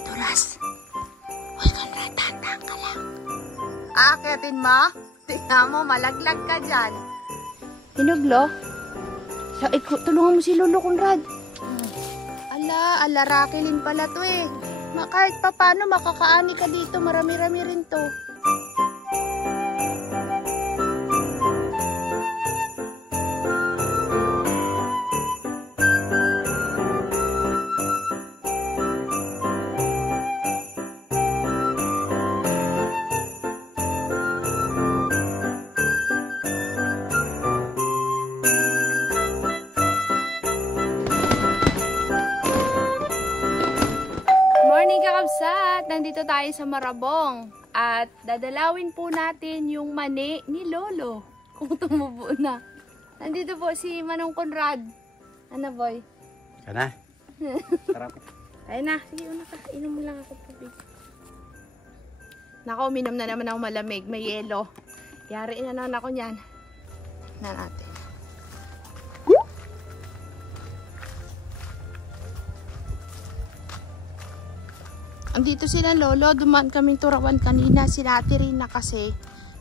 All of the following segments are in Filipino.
Madulas. Uy, Conrad, tandaan ka lang. Aakitin mo? Tingnan mo, malaglag ka dyan. Hinuglo? Tulungan mo si Lolo, Conrad. Ala, rakilin pala to eh. Kahit pa paano, makakaani ka dito. Marami-rami rin to. Morning kakabsat! Nandito tayo sa Marabong at dadalawin po natin yung mani ni Lolo kung tumubo na. Nandito po si Manong Conrad. Ano boy? Kana? Sarap. Ayun na, sige una ka. Inom mo lang ako tubig. Nako, uminom na naman ako malamig. May yelo. Yari na naman ako niyan. Na natin. Andito sila Lolo, dumaan kaming turawan kanina. Si Ate Rina kasi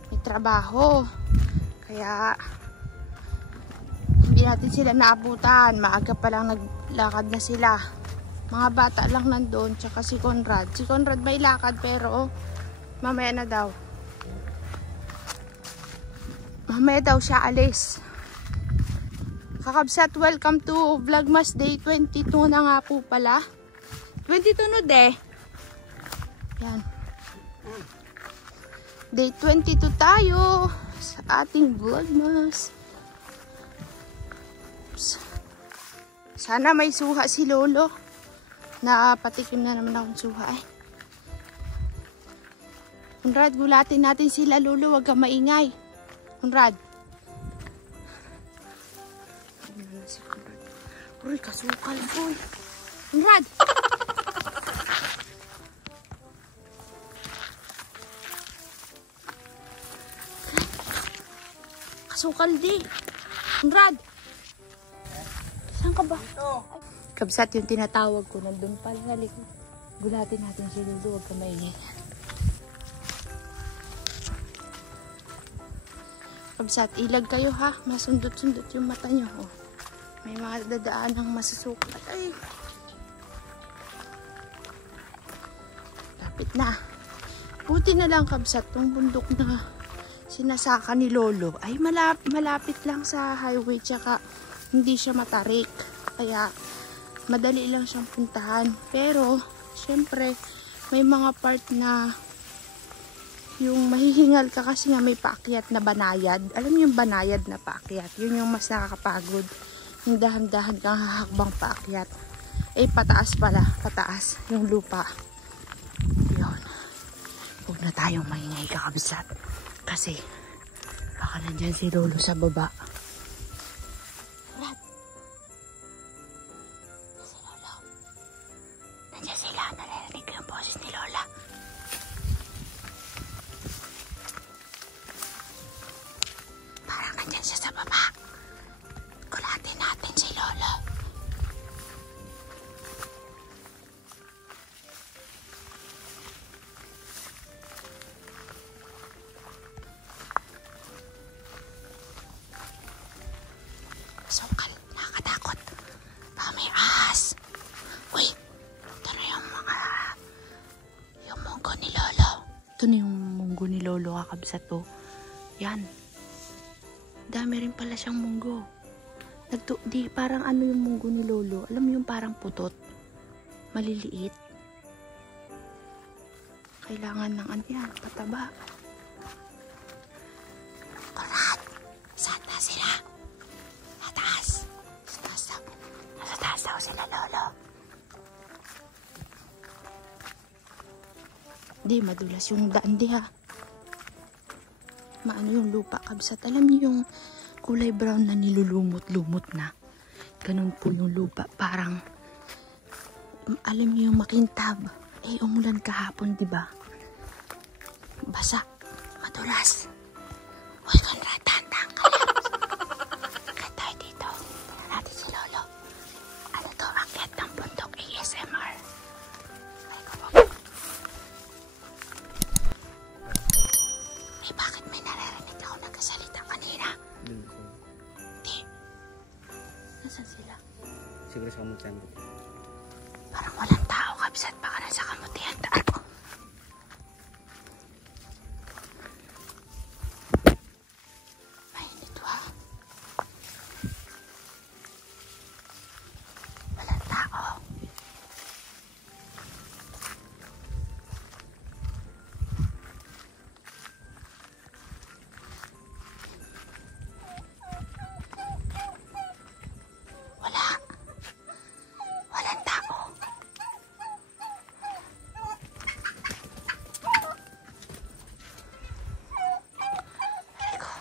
may trabaho. Kaya hindi natin sila naabutan. Maaga pa lang naglakad na sila. Mga bata lang nandun, tsaka si Conrad. Si Conrad may lakad pero mamaya na daw. Mamaya daw siya alis. Kakabsat, welcome to Vlogmas Day 22 na nga po pala. 22 no de. Yan. Day 22 tayo sa ating Vlogmas. Sana may suha si Lolo. Napatikim na naman akong suha eh. Conrad, gulatin natin sila Lolo. Huwag kang maingay. Conrad. Uy, kasukal boy. Conrad. Kasukal di. Conrad. Saan ka ba? Kabsat yung tinatawag ko. Nandun pala sa likod. Gulatin natin si Lolo. Huwag ka maingay. Kabsat, ilag kayo ha. Masundot-sundot yung mata nyo. Oh. May mga dadaan ng masusukat. Ay. Lapit na. Buti na lang kabsat. Tong bundok na sinasaka ni Lolo ay malapit lang sa highway. Tsaka hindi siya matarik. Kaya madali lang siyang puntahan. Pero syempre may mga part na yung mahihingal ka kasi nga may paakyat na banayad. Alam niyo yung banayad na paakyat? Yun yung mas nakakapagod. Yung dahan-dahan kang hahakbang paakyat. Eh pataas pala. Pataas yung lupa. Yun. Huwag na tayong maingay kakabsat. Kasi baka nandyan si Lolo sa baba. Rad. Si Lolo. Nandyan sila. Narinig ko yung boses ni Lola. Parang nandyan siya sa baba. Gulatin natin si Lolo. Sukal, nakakatakot. Baka may ahas. Uy, ito na yung munggo ni Lolo. Ito na yung munggo ni Lolo, kakabsat to. Yan. Dami rin pala siyang munggo. Di, parang ano yung munggo ni Lolo. Alam mo yung parang putot. Maliliit. Kailangan ng ano yan, pataba. Conrad, saan na sila? Nasa taas daw sila Lolo. Di, madulas yung daan di ha. Maano yung lupa kabsat. Alam niyo yung kulay brown na nilulumot-lumot na. Ganun po yung lupa. Parang, alam niyo yung makintab. Eh, umulan kahapon, di ba? Basa. Madulas. Uy, Conrad, tandaan ka lang. Kaya tayo dito. Tingnan natin si Lolo. Ano to? Akyat ng bundok ASMR. Ay, siguro sa kamutihan po. Parang walang tao, kabsat. Baka nasa kamutihan. Ano? Mainit wa. Walang tao. Wala. Walang tao. Rico.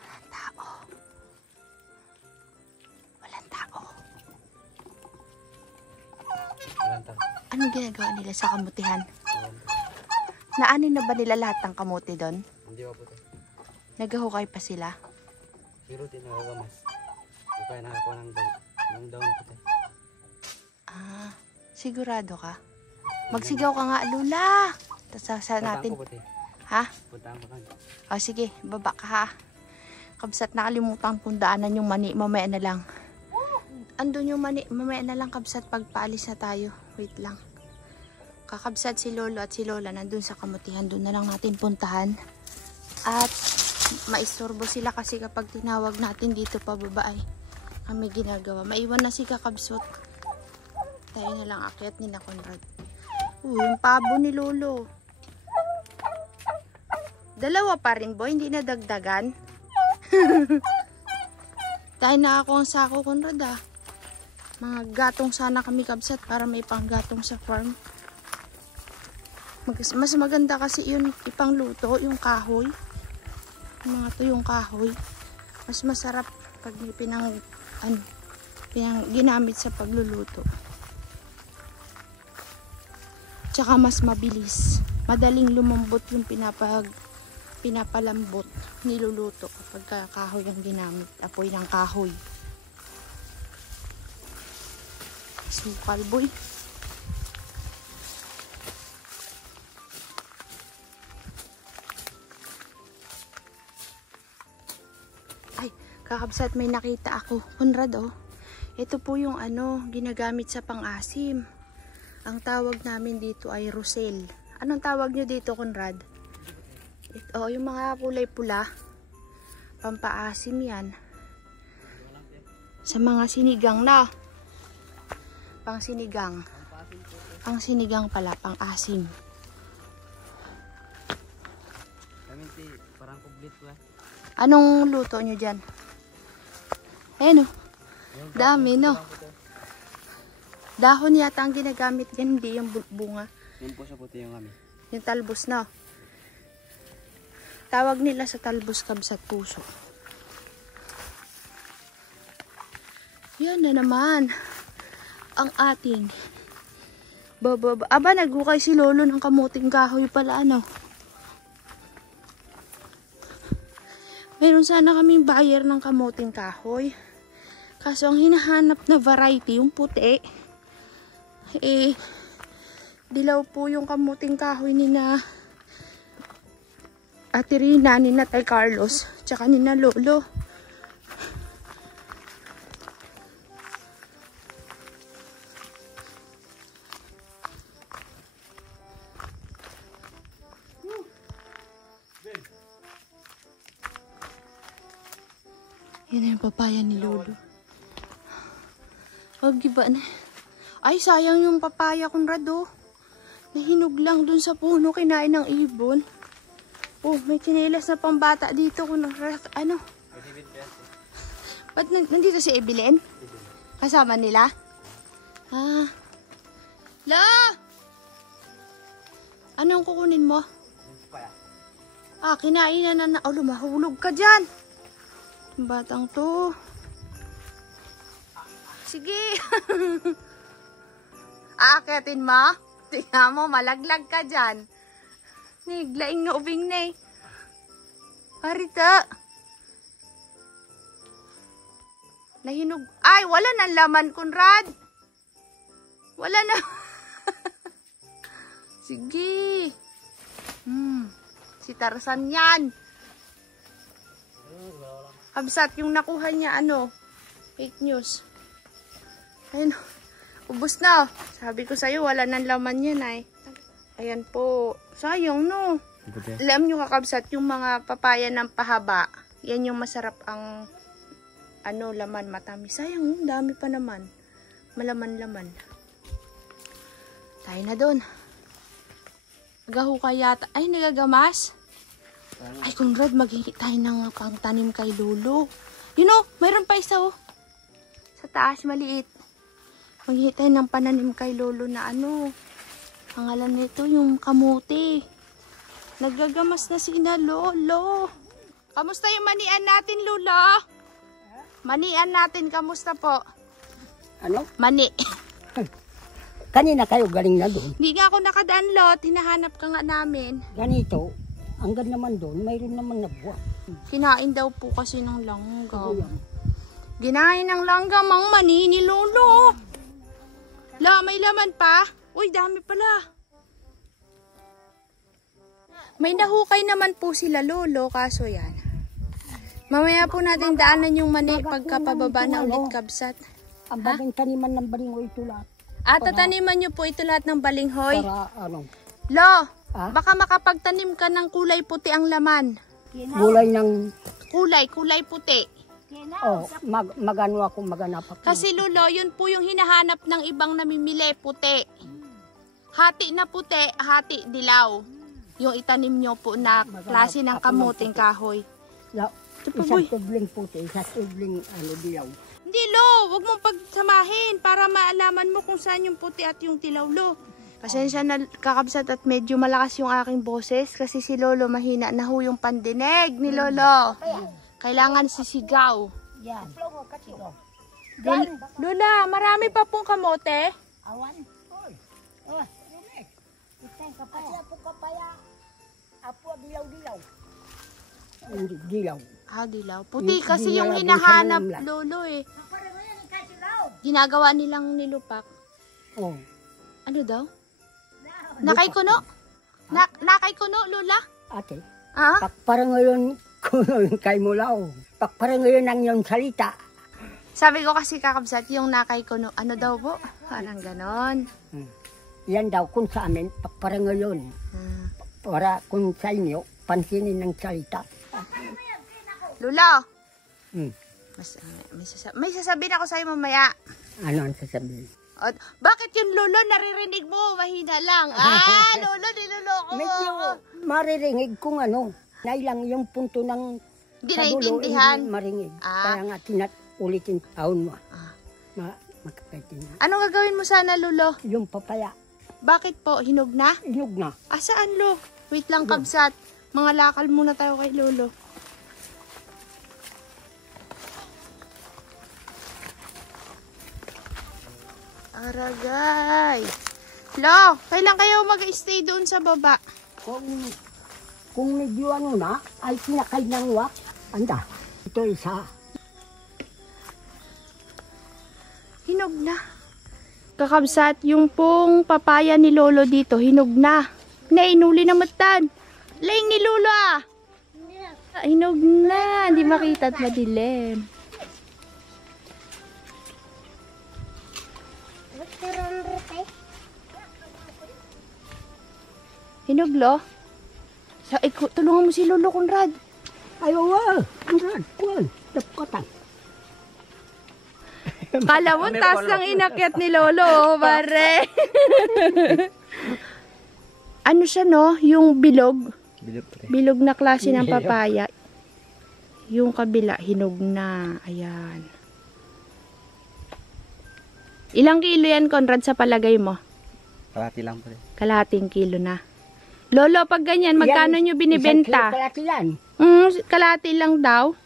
Walang tao. Walang tao. Walang tao. Anong ginagawa nila sa kamutihan? Walang tao. Naanin na ba nila lahat ng kamuti doon? Hindi pa po ito. Naghahukay pa sila? Pero tinawagamas. O kaya nakakuha ng daon po ito. Ah, sigurado ka? Magsigaw ka nga, Lula! Tapos natin. Puntaan po po ito. Ha? Puntaan po kan. O sige, baba ka ha. Kabsat, nakalimutan kong daanan yung mani. Mamaya na lang. Andun yung mani. Mamaya na lang, kabsat, pagpaalis na tayo. Wait lang. Kakabsat si Lolo at si Lola nandun sa kamutihan. Doon na lang natin puntahan. At maistorbo sila kasi kapag tinawag natin dito pababa ay kami ginagawa. Maiwan na si Kakabsot. Tayo na lang akyat ni na Conrad. Yung pabo ni Lolo. Dalawa pa rin, boy. Hindi na dagdagan. Tayo na ako ang sako, Conrad, ah. Mga gatong sana kami, kabsat, para may panggatong sa farm. Mas maganda kasi yun ipangluto, yung kahoy. Yung mga to yung kahoy. Mas masarap pag may ginamit sa pagluluto. Tsaka mas mabilis. Madaling lumambot yung pinapalambot, niluluto kapag kahoy ang ginamit. Apoy ng kahoy. Sukal, boy. Ay, kakabsat, may nakita ako. Conrad, oh. Ito po yung ginagamit sa pang-asim. Ang tawag namin dito ay rosel. Anong tawag nyo dito, Conrad? Ito, yung mga kulay pula. Pampaasim yan. Sa mga sinigang na. Pang sinigang. Ang sinigang pala, pang asim. Parang kublit po. Anong luto nyo dyan? Ayan, oh. Dami, no? Dahon yata ang ginagamit yan, hindi yung bunga. Yun po sa puti yung kami. Yung talbos, no? Tawag nila sa talbos, kabsat, puso. Yan na naman. Ang ating Aba, naghukay si Lolo ng kamuting kahoy pala, ano? Meron sana kaming buyer ng kamuting kahoy. Kaso ang hinahanap na variety, yung puti. Dilaw po yung kamuting kahoy ni na Ate Rina, ni na Tay Carlos, tsaka ni na Lolo. Yan yung papaya ni Lolo. Wag iba na. Ay, sayang yung papaya, Conrad, oh. Nahinog lang dun sa puno, kinain ng ibon. Oh, may tsinelas na pambata dito, Conrad. Ano? Ba't nandito si Evelyn? Kasama nila? Ah. La! Anong kukunin mo? Ah, kinain na oh, lumahulog ka dyan. Batang to. Sige. Aakitin mo? Tingnan mo, malaglag ka dyan. Niglaing na ubing na eh. Parita. Nahinog. Ay, wala nang laman, Conrad. Wala na. Sige. Si Tarzan yan. Kabsat, yung nakuha niya, fake news. Ayun, ubos na. Sabi ko sa'yo, wala nang laman yan ay. Ayan po. Sayang no. Alam nyo kakabsat, yung mga papaya ng pahaba, yan yung masarap ang laman, matamis. Sayang, dami pa naman. Malaman-laman. Tayo na doon. Nagahukay yata. Ay, nagagamas. Ay, Conrad, maghihi tayo ng pangtanim kay Lolo. You know, mayroon pa isa oh. Sa taas, maliit. Maghihi tayo ng pananim kay Lolo na pangalan nito, yung kamuti. Nagagamas na sina Lolo. Kamusta yung manian natin, Lolo? Manian natin, kamusta po? Ano? Mani. Kanina kayo galing na doon. Hindi nga ako nakadaan, Lot. Hinahanap ka nga namin. Ganito, hanggang naman doon, mayroon naman nagbuwa. Kinain daw po kasi ng langgam. Ginain ng langgam ang mani ni Lolo. La, may laman pa? Uy, dami pala. May nahukay naman po sila Lolo, kaso yan. Mamaya po natin daanan yung mani pagkapababa na ulit kabsat. Ang bagong taniman ng balingoy ito lahat. Tataniman nyo po ito lahat ng balinghoy. Para ano? Lo, baka makapagtanim ka ng kulay puti ang laman. Gulay ng... Kulay puti. Oh, magano ako maganap ako. Kasi Lolo, yun po yung hinahanap ng ibang namimili, puti. Hati na puti, hati dilaw. Yung itanim nyo po na klase ng kamuting kahoy. Isang tubling puti, isang tubling dilaw. Hindi Lo, huwag mong pagsamahin para maalaman mo kung saan yung puti at yung dilaw Lo. Pasensya na kakabsat at medyo malakas yung aking boses kasi si Lolo mahina na ho yung pandinig ni Lolo. Kailangan sisigaw. Yan. Lola, marami pa pong kamote. Awan. Kasi apo kapaya. Apo dilaw-dilaw. Hindi, dilaw. Dilaw. Puti kasi yung hinahanap Lolo eh. Ginagawa nilang nilupak. Oh. Ano daw? Nakay kuno? Nakay kuno, Lola? Ate. Parang ngayon kuno kay mulaw. Parang ngayon ang yung salita. Sabi ko kasi kakabsat yung nakay kuno. Ano daw po? Parang ganon. Yan daw kung sa amin, parang ngayon. Para kung sa inyo, pansinin ng salita. Lola! May sasabihin ako sa'yo mamaya. Ano ang sasabihin? Bakit yung Lolo naririnig mo? Mahina lang. Lolo, niloloko mo. Medyo maririnig kung nailang yung punto ng hindi naiintindihan. Hindi maringig. Kaya nga ulitin taon mo. Makakaitin. Anong gagawin mo sana, Lolo? Yung papaya. Bakit po? Hinog na? Hinog na. Saan, Lo? Wait lang, kabsat. Mga lakal muna tayo kay Lolo. Aragay. Lo, kailan kayo mag-stay doon sa baba? Kung medyo na, ay sinakay ng wak. Anda, ito isa. Hinog na. Kakabsat, yung pong papaya ni Lolo dito, hinog na. Nainuli na matan. Laing ni Lolo hinog na. Hindi makita at madilim. Hinog, Lo. Tulungan mo si Lolo, Conrad. Ayaw, Conrad. Kuwan, dapkatan. Kala mo, taas lang inakyat ni Lolo, pare. Ano siya, no? Yung bilog. Bilog na klase ng papaya. Yung kabila, hinog na. Ayan. Ilang kilo yan, Conrad, sa palagay mo? Kalahati lang po. Kalahating kilo na. Lolo, pag ganyan, magkano nyo binibenta? Kalahati yan. Kalahati lang daw.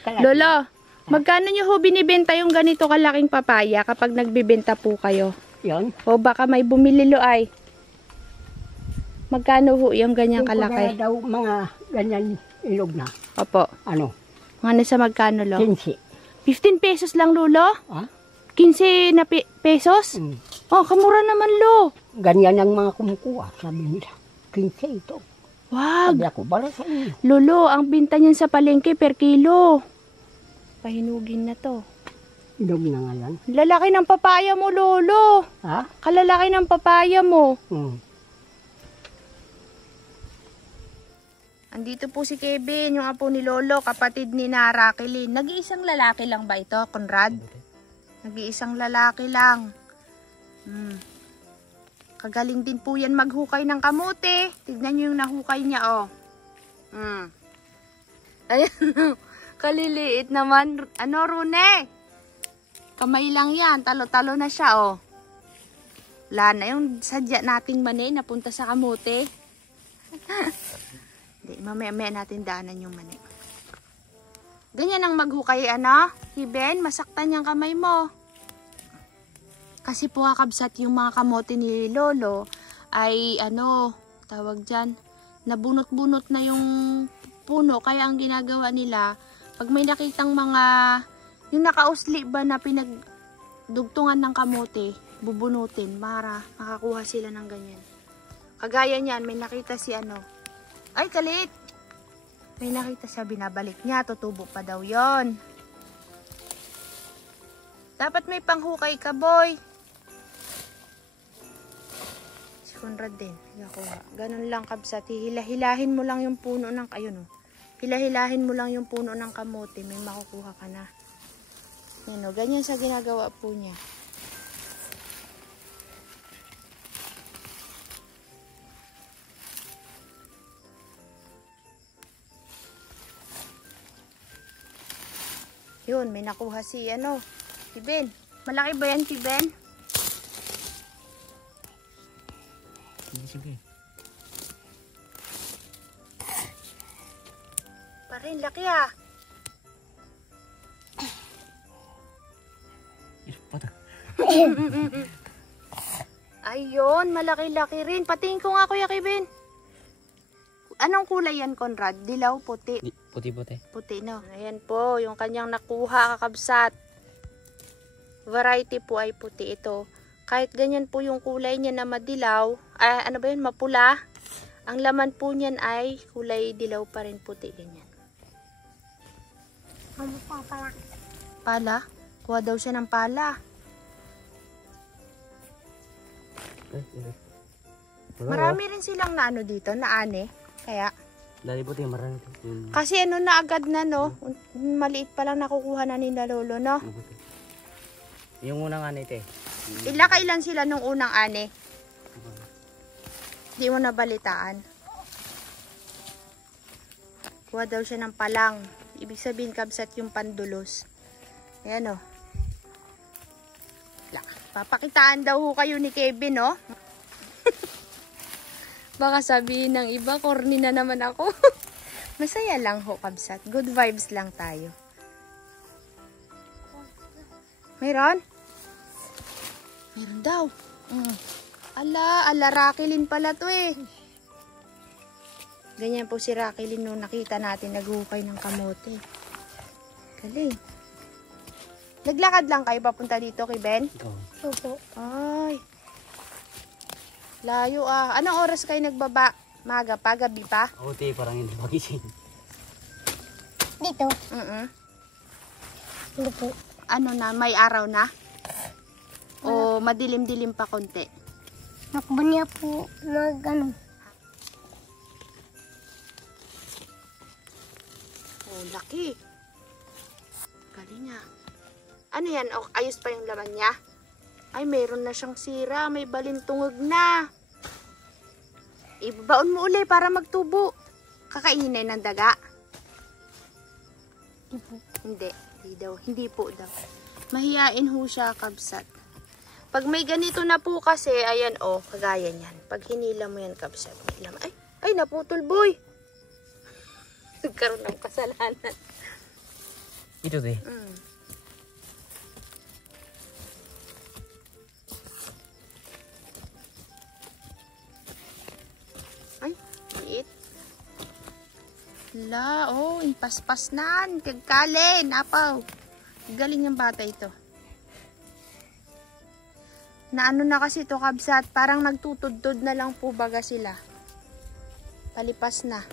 Kalahati. Lolo, magkano nyo ho binibenta yung ganito kalaking papaya kapag nagbibenta po kayo? Yon. O baka may bumili lo ay. Magkano ho yung ganyan kalaki? Kung daw mga ganyan ilog na. Opo. Ano? Mga nasa magkano lo? 15. 15 pesos lang, Lolo? 15 na pesos? Oh, kamura naman, Lo. Ganyan ang mga kumukuha, sabi nila. 15 ito. Wag. Sabi ako, bala sa inyo. Lolo, ang binta niyan sa palengke per kilo. Pahinugin na to. Inog na nga yan. Lalaki ng papaya mo, Lolo. Ha? Kalalaki ng papaya mo. Andito po si Kevin, yung apo ni Lolo, kapatid ni Raquelin. Nag-iisang lalaki lang ba ito, Conrad? Nag-iisang lalaki lang. Kagaling din po yan maghukay ng kamote. Tignan nyo yung nahukay niya, oh. Ayan, kaliliit naman. Ano, Rune? Kamay lang yan. Talo-talo na siya, oh. Wala na yung sadya nating mani, napunta sa kamote. Hindi, mamaya natin daanan yung mani. Ganyan ang maghukay, ano? Kevin, masaktan yung kamay mo. Kasi po kakabsat yung mga kamote ni Lolo ay ano, tawag dyan, nabunot-bunot na yung puno. Kaya ang ginagawa nila, pag may nakitang mga, yung nakausli ba na pinagdugtungan ng kamote, bubunutin para makakuha sila ng ganyan. Kagaya niyan, may nakita si ano, ay kalit! May nakita siya, binabalik niya, tutubo pa daw yon. Dapat may panghukay ka, boy. Si Conrad din, nakuha. Ganun lang, kabsat. Hilahilahin mo lang yung puno ng, ayun, oh. Hilahilahin mo lang yung puno ng kamote, may makukuha ka na. Yan, oh, ganyan sa ginagawa po niya. Yun, may nakuha si ano, si Ben. Malaki ba yan, si Ben? Sige. Parin, laki ah. Ayun, malaki-laki rin. Patingin ko nga, Kuya Kevin. Anong kulay yan, Conrad? Dilaw, puti? Puti-puti. Puti, no? Ayan po, yung kanyang nakuha, kakabsat. Variety po ay puti ito. Kahit ganyan po yung kulay niya na madilaw, ano ba yun, mapula, ang laman po niyan ay kulay dilaw pa rin, puti, ganyan. Ano pa pala? Pala? Kuha daw siya ng pala. Marami rin silang na ano dito, na ane. Kaya, dali puti, marami. kasi ano na agad na, no? Maliit pa lang nakukuha na ni Lolo, no? Yung unang ane, te. Kailan sila nung unang ane? Di mo nabalitaan. Kuha daw siya ng palang. Ibig sabihin, kabsat yung pandulos. Ayan, o. Papakitaan daw ho kayo ni Kevin, no? Baka sabihin ng iba, corny na naman ako. Masaya lang ho, kabsat. Good vibes lang tayo. Meron? Meron daw. Ala, Raquelin pala to eh. Ganyan po si Raquelin nung nakita natin naghukay ng kamote. Galing. Naglakad lang kayo papunta dito kay Ben? Opo. Ay. Layo ah. Anong oras kayo nagbaba? Maga pa? Gabi pa? Oo, te, parang hindi magising. Dito? Hindi po. Ano na? May araw na? O madilim-dilim pa konti? Nakba niya po ano. Oh, laki. Galing nga. Ano yan? O, ayos pa yung laman niya? Ay, meron na siyang sira. May balintungog na. Ibabaon mo uli para magtubo. Kakainin ng daga. Hindi. Hindi po daw. Mahiyain ho siya, kabsat. Pag may ganito na po kasi, ayan o, kagaya niyan. Pag hinila mo yan, kabsat. Ay, naputol, boy. Nagkaroon ng kasalanan. Ito, te. Ay, liit. La, oh, impaspas na. Kagkalin, apaw. Galing yung bata ito. Naano na kasi ito, kabsat. Parang nagtutudtod na lang po baga sila. Palipas na.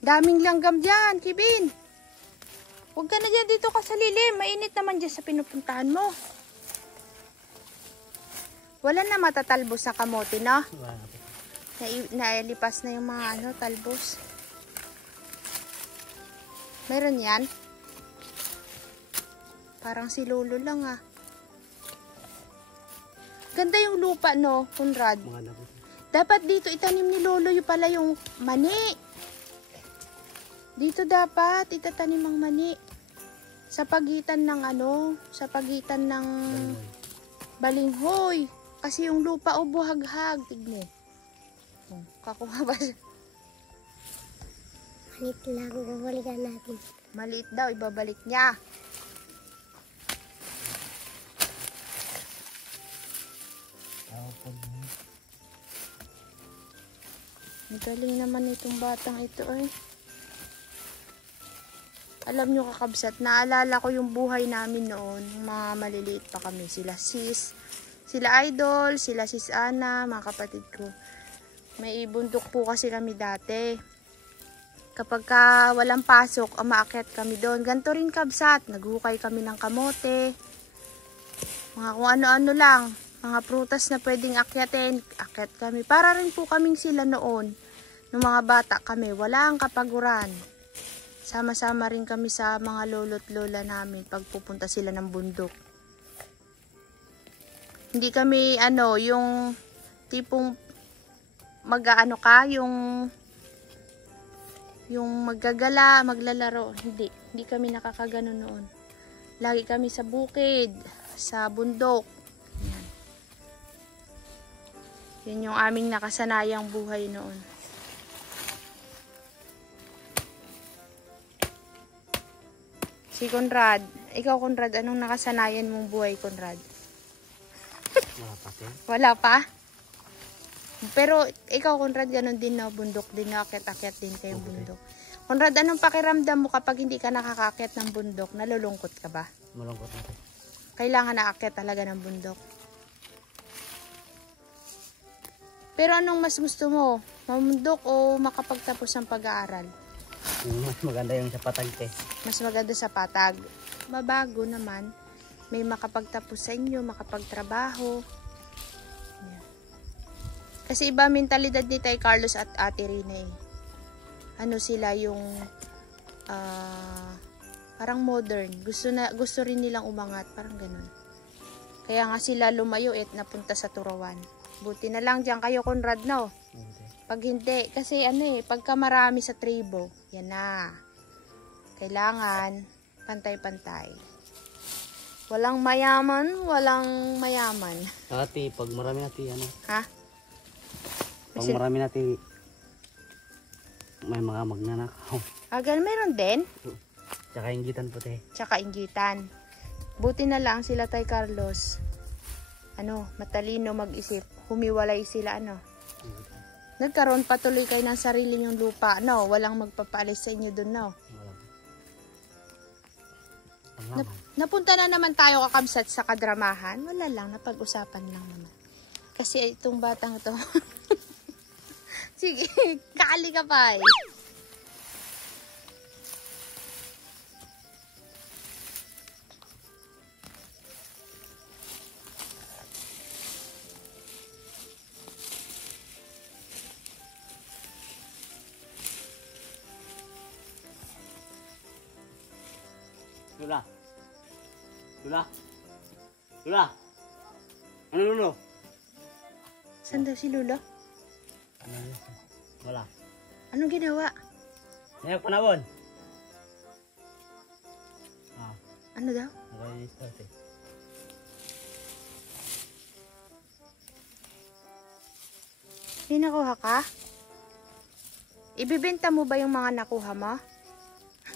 Daming langgam dyan, Kibin. Huwag ka na dyan dito ka sa lilim. Mainit naman dyan sa pinupuntahan mo. Wala na matatalbos na kamote, no? Wala po. Nailipas na yung mga talbos. Meron yan? Parang si Lolo lang ah. Ganda yung lupa, no, Conrad? Mga na po. Dapat dito itanim ni Lolo yung pala yung mani. Dito dapat itatanim ang mani. Sa pagitan ng sa pagitan ng balinghoy. Kasi yung lupa buhaghag. Tignan. Kakuha ba siya? Maliit lang, babalikan natin. Maliit daw, ibabalik niya. Ang galing naman itong batang ito ay. Alam nyo kakabsat, naalala ko yung buhay namin noon. Mga maliliit pa kami. Sila sis, sila idol, sila sis Ana, mga kapatid ko. May bundok po kasi kami dati. Kapag walang pasok, umaakyat kami doon. Ganto rin kabsat, naghukay kami ng kamote. Mga kung ano-ano lang. Mga prutas na pwedeng akyatin, akyat kami. Para rin po kaming sila noon. Nung mga bata kami, walang kapaguran. Sama-sama rin kami sa mga lolo't lola namin pag pupunta sila ng bundok. Hindi kami yung tipong mag-aano ka, yung maggagala, maglalaro. Hindi kami nakakagano noon. Lagi kami sa bukid, sa bundok. Yan. Yun yung aming nakasanayang buhay noon. Si Conrad, ikaw Conrad, anong nakasanayan mong buhay, Conrad? Wala pa din. Wala pa? Pero ikaw Conrad, ganun din na bundok din, akyat-akyat din kayong bundok. Conrad, anong pakiramdam mo kapag hindi ka nakakakyat ng bundok? Nalulungkot ka ba? Malungkot natin. Kailangan naakyat talaga ng bundok. Pero anong mas gusto mo? Mamundok o makapagtapos ng pag-aaral? Mas maganda yung sa patag eh. Mas maganda sa patag. Mabago naman. May makapagtapos sa inyo, makapagtrabaho. Yan. Kasi iba mentalidad ni Tay Carlos at Ate Rina eh. Sila yung parang modern. Gusto rin nilang umangat, parang ganun. Kaya nga sila lumayo at napunta sa Turawan. Buti na lang diyan kayo Conrad, no? Pag hindi, kasi pagka marami sa tribo, yan na. Kailangan pantay-pantay. Walang mayaman, walang mayaman. Ate, pag marami natin Ha? Pag marami natin may mga magnanakaw. Agal, meron din. Tsaka inggitan puti. Tsaka inggitan. Buti na lang sila Tay Carlos. Matalino mag-isip. Humiwalay sila Nagkaroon patuloy kayo ng sarili nyong lupa, walang magpapaalis sa inyo doon, Napunta na naman tayo kakabsat sa kadramahan. Wala lang, napag-usapan lang naman. Kasi itong batang to. Sige, kali ka pa eh. Lula. Lula. Lula. Ano Lolo? Saan daw si Lolo? Wala. Anong ginawa? Ngayon panahon. Ano daw? Nag-restart eh. May nakuha ka? Ibibenta mo ba yung mga nakuha mo?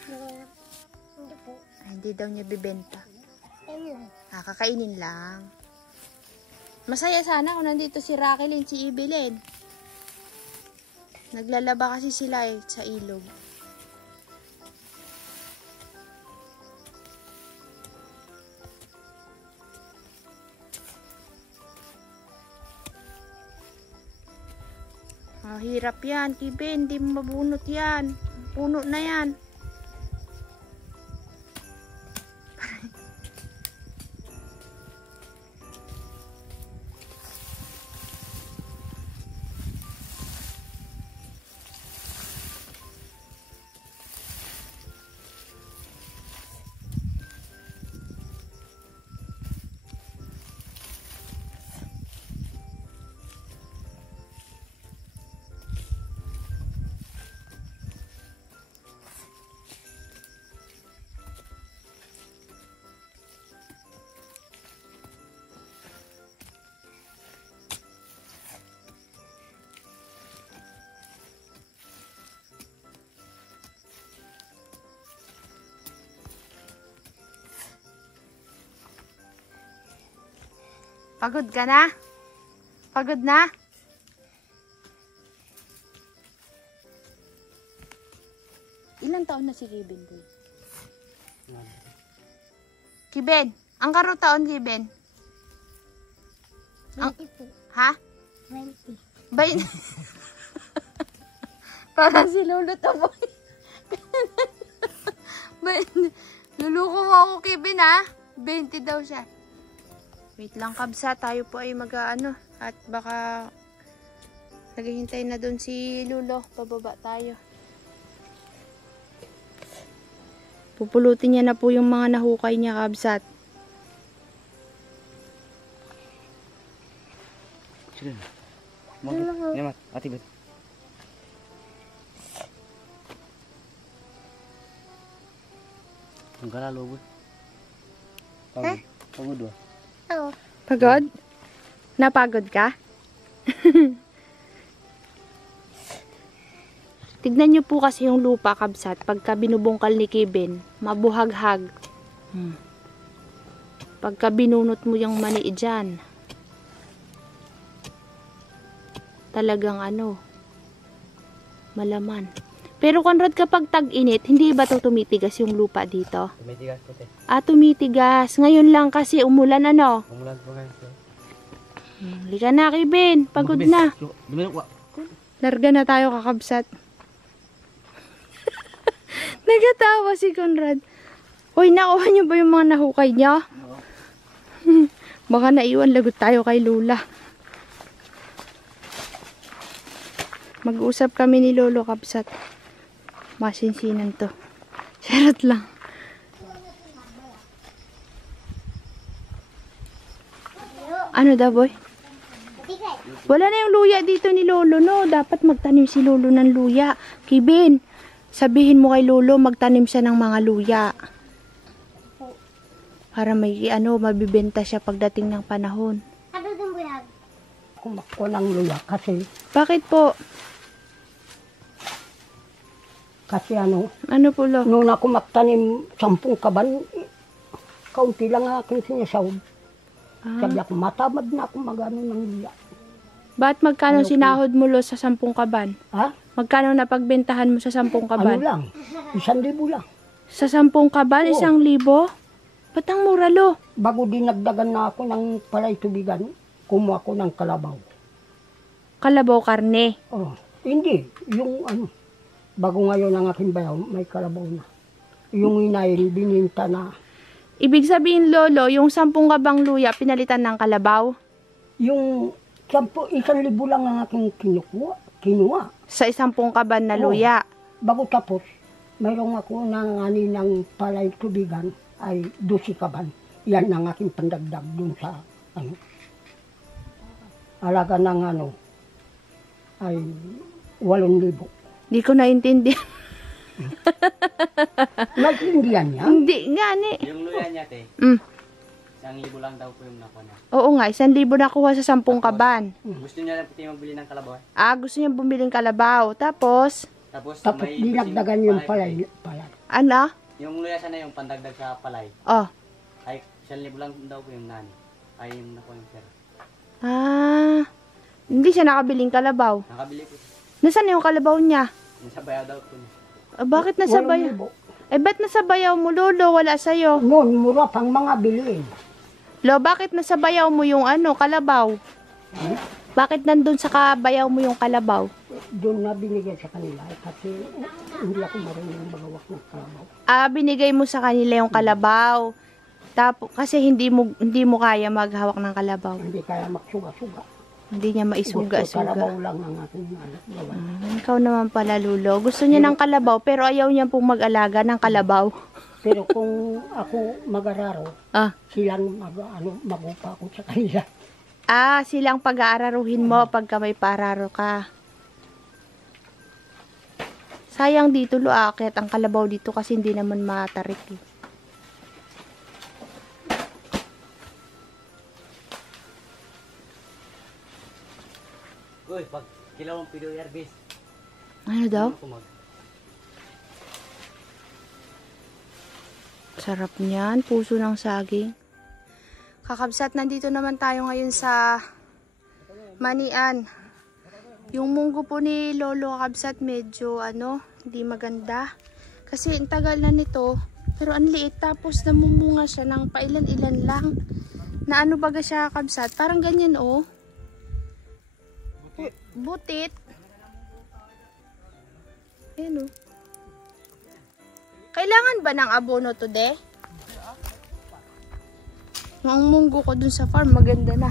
Hindi po. Ay, hindi daw niya bibenta. Ayun lang. Kakainin lang. Masaya sana kung nandito si Raquel si Evelyn. Naglalaba kasi sila sa ilog. Hirap yan, Kibe. Hindi mo mabunot yan. puno na yan. Pagod ka na? Pagod na? Ilang taon na si Kiben doon? Kiben, ang karo taon Kiben? 20 po. Ha? 20. Bain. Parang si Lolo Taboy. Luluko mo ako Kiben ha? 20 daw siya. Wait lang kabsa, tayo po ay mag-ano at baka naghihintay na doon si Lulo, pababa tayo. Pupulutin niya na po yung mga nahukay niya kabsat. Sige. Namat, ati bet. Ang kalalo bo. Pagod ba? Oo. Pagod? Napagod ka? Tignan nyo po kasi yung lupa kabsat. Pagka binubungkal ni Kiben, mabuhaghag. Pagka binunot mo yung mani dyan, talagang ano, malaman. Pero Conrad, kapag tag-init, hindi ba ito tumitigas yung lupa dito? Tumitigas po te. Tumitigas. Ngayon lang kasi umulan ano. Umulan po guys. Halika na, Kiben. Pagod na. Dumilok wa. Larga na tayo kakabsat. Nagatawa si Conrad. Hoy, nakuha niyo ba yung mga nahukay niya? Baka naiwan lagot tayo kay Lula. Mag-uusap kami ni Lolo kabsat. Masinsinan to. Charot lang. Ano daw, boy? Wala na yung luya dito ni Lolo, no? Dapat magtanim si Lolo ng luya. Kiben, sabihin mo kay Lolo, magtanim siya ng mga luya. Para may, mabibenta siya pagdating ng panahon. Ano dun bulag? Kumakko ng luya kasi Bakit po? ano, Ano po, Lo? nung ako magtanim 10 kaban, kaunti lang aking sinasawd. Sabi ako, matamad na ako magano ng luya. Ba't magkano sinahod mo, Lo, sa 10 kaban? Ha? Magkano na pagbentahan mo sa 10 Ano kaban? lang? 1,000 lang. Sa 10 kaban, Oo. 1,000? Ba't ang mura, Lo? Bago dinagdagan na ako ng palay tubigan, kumuha ko ng kalabaw. Kalabaw karne. Oh, hindi. Yung bago ngayon ang aking bayaw, may kalabaw na. Yung inayin, bininta na. Ibig sabihin, Lolo, yung 10 kabang luya, pinalitan ng kalabaw? Yung 1,000 lang ang aking kinuha. Sa 10 kaban na Oo. luya? Bago tapos, mayroong ako ng ng palay tubigan ay 12 kaban. Yan ang aking pandagdag dun sa alaga ng ay 8,000. Di ko naintindihan. Naiintindihan niya? Hindi, gani. Yung luya niya te, Mm. 1,000 lang daw po yung nakuha niya. Oo nga, 1,000 nakuha sa 10 kaban. Gusto niya lang po tayo magbili ng kalabaw. Gusto niya bumiling kalabaw. Tapos, Tapos dinagdagan yung palay. ano? Yung luya sana yung pandagdag sa palay. Oh. Ay, 1,000 lang daw po yung nani. Ay, yung nakuha yung pera. Hindi siya nakabiling kalabaw. Nakabili po. Nasaan yung kalabaw niya? Nasa bayaw daw po niya. Bakit nasa bayaw? Ba't nasa bayaw mo, Lolo? Wala sa'yo. Noon, mura pang mga bilhin. Lo, bakit nasa bayaw mo yung kalabaw? Bakit nandun sa kabayaw mo yung kalabaw? Doon na binigyan sa kanila kasi hindi ako marunong magawak ng kalabaw. Ah, binigay mo sa kanila yung kalabaw. Tapos, kasi hindi mo kaya maghawak ng kalabaw. Hindi kaya magsuga-suga. Hindi niya maisuga-suga. Kalabaw lang ang aking gawa. Ikaw naman pala, Lulo. Gusto niya ng kalabaw, pero ayaw niya pong mag-alaga ng kalabaw. Pero kung ako mag-araro, Ah. silang magupa ako sa kanila. Ah, silang pag-aararuhin mo pagka may pararo ka. Sayang dito, Lo, aakyat ang kalabaw dito kasi hindi naman matarik eh. Uy, pag kilawang pido yarbis. Ano daw? Kumag. Sarap niyan, puso ng saging. Kakabsat, nandito naman tayo ngayon sa Manian. Yung munggo po ni Lolo Kakabsat medyo hindi maganda. Kasi ang tagal na nito, pero ang liit tapos namumunga siya ng pailan-ilan lang. Na ano baga siya Kakabsat, parang ganyan oh. Butit. Ayan oh. Kailangan ba ng abono to, de? Ang munggo ko dun sa farm, maganda na.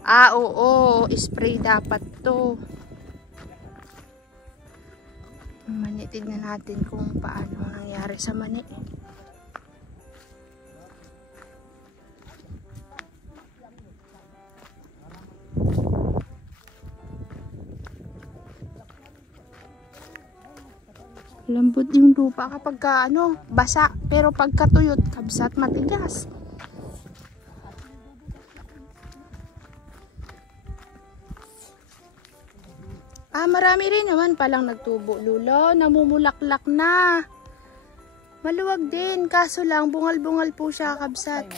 Ah, oo. Spray dapat to. Mani, tignan natin kung paano nangyari sa mani. Lambot yung lupa kapag basa. Pero pagka tuyot, kabsat, matigas. Ah, marami rin naman palang nagtubo, Lulo. Namumulaklak na. Maluwag din. Kaso lang, bungal-bungal po siya, kabsat.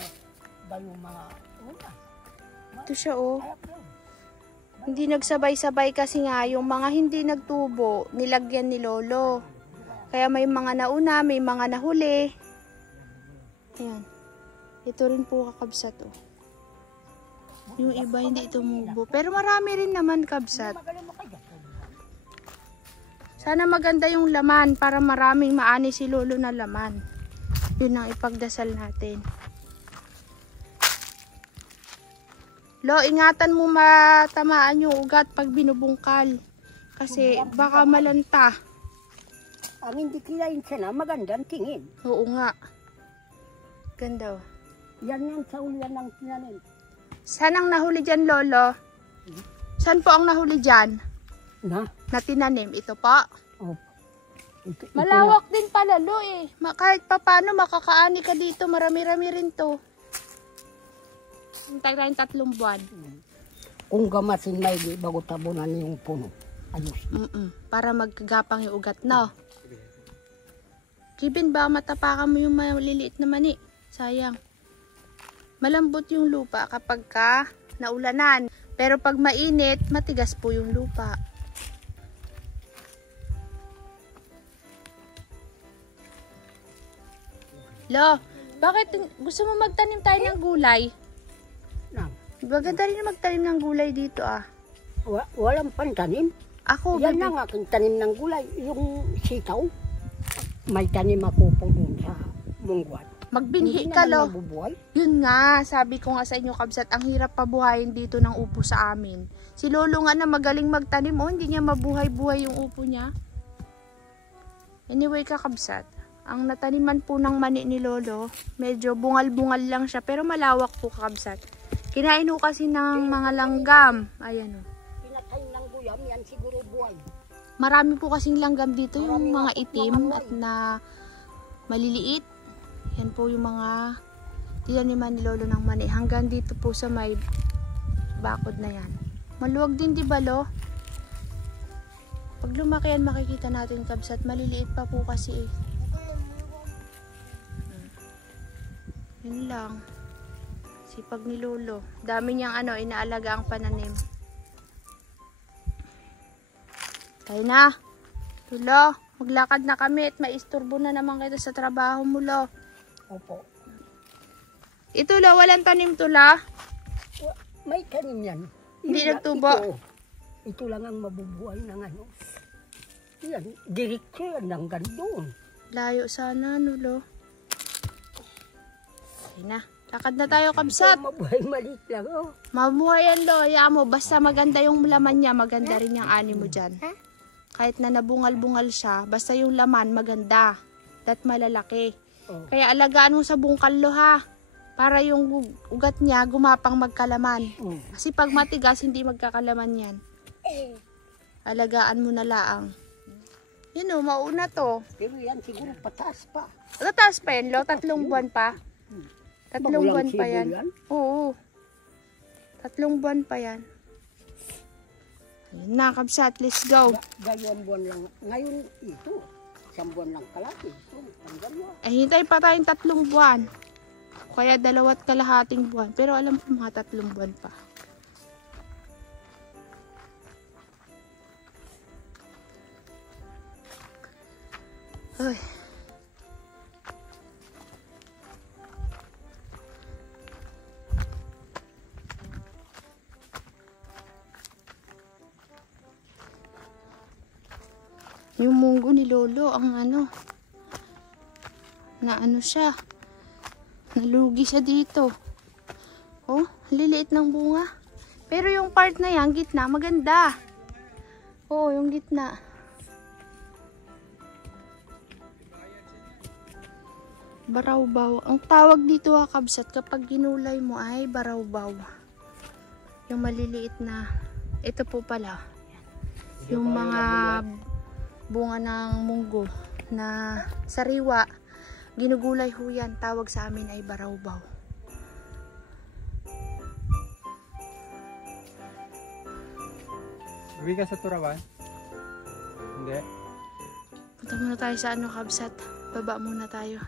Ito siya, oh. Hindi nagsabay-sabay kasi nga yung mga hindi nagtubo, nilagyan ni Lolo. Kaya may mga nauna, may mga nahuli. Ayan. Ito rin po kakabsat, oh. Yung iba hindi tumubo. Pero marami rin naman kabsat. Sana maganda yung laman para maraming maani si Lolo na laman. Yun ang ipagdasal natin. Lo, ingatan mo matamaan yung ugat pag binubungkal. Kasi baka malanta. Ang hindi kilain sana, magandang tingin. Oo nga. Ganda, oh. Yan sa ulian ng tinanin. Saan ang nahuli dyan, Lolo? Saan po ang nahuli dyan? Na? Na tinanim? Ito po? Oh. Ito Malawak din pala, Lo, eh. Kahit pa paano makakaani ka dito, marami-rami rin to. Hintay tayong 3 buwan. Kung gamasin may bago tabunan yung puno. Ayos. Para magkagapang yung ugat, no? Kibin, ba matapakan mo yung maliliit na mani? Sayang. Malambot yung lupa kapag naulanan. Pero pag mainit, matigas po yung lupa. Lo, bakit gusto mo magtanim tayo ng gulay? Maganda rin magtanim ng gulay dito, ah. Walang pantanim. Ako, Yan lang aking tanim ng gulay. Yung sitaw. May tanim ako po dun sa mungguan. magbinhi ka, Lo. Mabubuhay. Yun nga, sabi ko nga sa inyo, kabsat, ang hirap pabuhayin dito ng upo sa amin. Si Lolo nga na magaling magtanim, hindi niya mabuhay-buhay yung upo niya. Anyway, kakabsat, ang nataniman po ng mani ni Lolo, medyo bungal-bungal lang siya, pero malawak po, kakabsat. Kinain ko kasi ng mga langgam. Ayan, o. Pinatay ng guyam, yan siguro buhay. Marami po kasing langgam dito, yung mga itim at na maliliit. Yan po yung mga tinaniman ni Lolo ng mani. Hanggang dito po sa may bakod na yan. Maluwag din, di ba, Lo? Pag lumaki yan, makikita natin, kabsat. Maliliit pa po kasi eh. Yun lang. Sipag ni Lolo. Dami niyang inaalaga ang pananim. Tayo na. Lo, maglakad na kami at maisturbo na naman kita sa trabaho mo, Lo. Opo. Ito, Lo, walang tanim to, La. May tanim yan. Hindi nagtubo. Ito lang ang mabubuhay ng Yan, diretso yan hanggang doon. Layo sana, nulo. Okay na. Lakad na tayo, kabsat. Mabuhay maliit lang, oh. Mabuhay yan, lo. Hayaan mo. Basta maganda yung laman niya, maganda rin yung ani mo dyan. Kahit na nabungal-bungal siya, basta yung laman maganda. At malalaki. Oh. Kaya alagaan mo sa bungkal, lo, ha. Para yung ugat niya gumapang magkalaman. Kasi pag matigas, hindi magkakalaman yan. Alagaan mo na laang. Yun o, mauna to. Pero yan siguro pataas pa. Tataas pa yan, lo. 3 buwan pa. 3 buwan pa yan. Oo. 3 buwan pa yan. Ayun na, kabsat. Let's go. Dalawang buwan lang. Ngayon ito. 1 buwan lang kalaki. Ito, ang dalawa. Ay, hintay pa tayong 3 buwan. Kaya 2.5 buwan. Pero alam ko mga 3 buwan pa. Ay. Yung munggo ni Lolo, ang siya. Nalugi siya dito. Oh, liliit ng bunga. Pero yung part na yan, gitna, maganda. Oh, yung gitna. Barawbaw. Ang tawag dito, kabsat, kapag ginulay mo ay barawbaw. Yung maliliit na, ito po pala. Yung mga bunga ng munggo na sariwa, ginugulay ho yan. Tawag sa amin ay barawbaw. Uwi ka sa Turawan? Hindi. Punta muna tayo sa kabsat. Baba muna tayo.